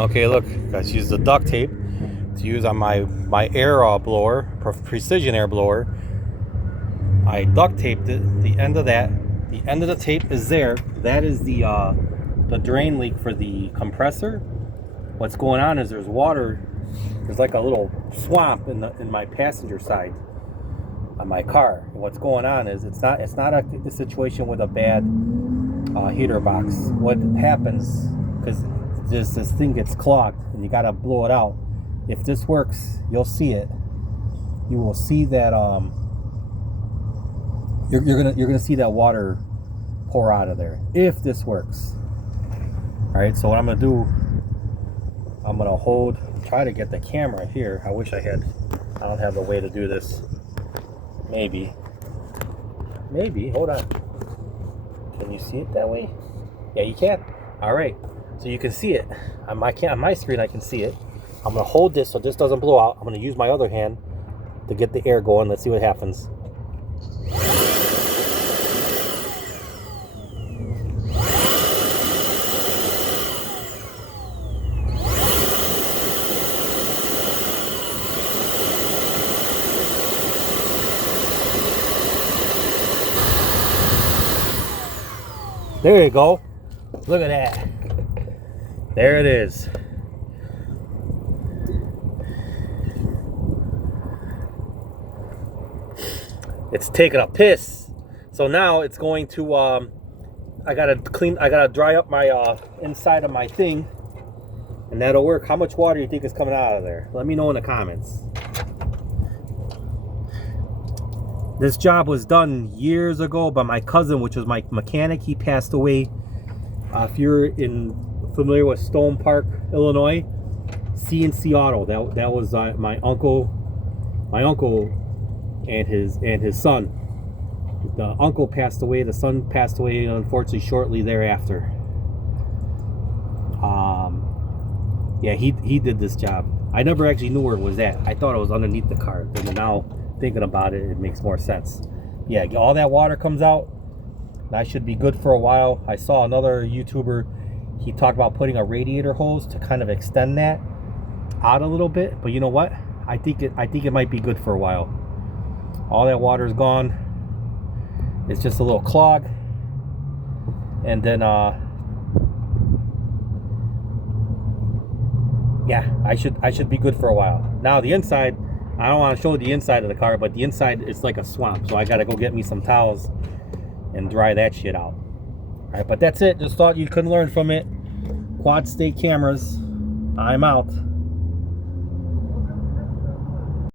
Okay, look, guys, use the duct tape to use on my air blower, precision air blower. I duct taped it. The end of the tape is there. That is the drain leak for the compressor. What's going on is there's water. There's like a little swamp in my passenger side on my car. And what's going on is it's not a situation with a bad heater box. What happens, because this thing gets clogged and you gotta blow it out. If this works, you'll see it. You will see that you're gonna see that water pour out of there if this works. All right, so what I'm gonna do, I'm gonna try to get the camera here. I wish I don't have the way to do this. Maybe, hold on. Can you see it that way? Yeah, you can. All right, so you can see it. On my screen, I can see it. I'm gonna hold this so this doesn't blow out. I'm gonna use my other hand to get the air going. Let's see what happens. There you go. Look at that. There it is. It's taking a piss. So now it's going to I gotta dry up my inside of my thing, and that'll work. How much water do you think is coming out of there? Let me know in the comments. This job was done years ago by my cousin, which was my mechanic. He passed away. If you're familiar with Stone Park, Illinois, CNC Auto. That was my uncle and his son. The uncle passed away. The son passed away, unfortunately, shortly thereafter. Yeah, he did this job. I never actually knew where it was at. I thought it was underneath the car. But now, thinking about it, it makes more sense. Yeah, all that water comes out. That should be good for a while. I saw another YouTuber. He talked about putting a radiator hose to kind of extend that out a little bit. But you know what? I think it might be good for a while. All that water is gone. It's just a little clog, and then yeah, I should be good for a while. Now the inside, I don't want to show the inside of the car, but the inside is like a swamp, so I gotta go get me some towels and dry that shit out. All right, but that's it. Just thought you could learn from it. Quad state cameras. I'm out.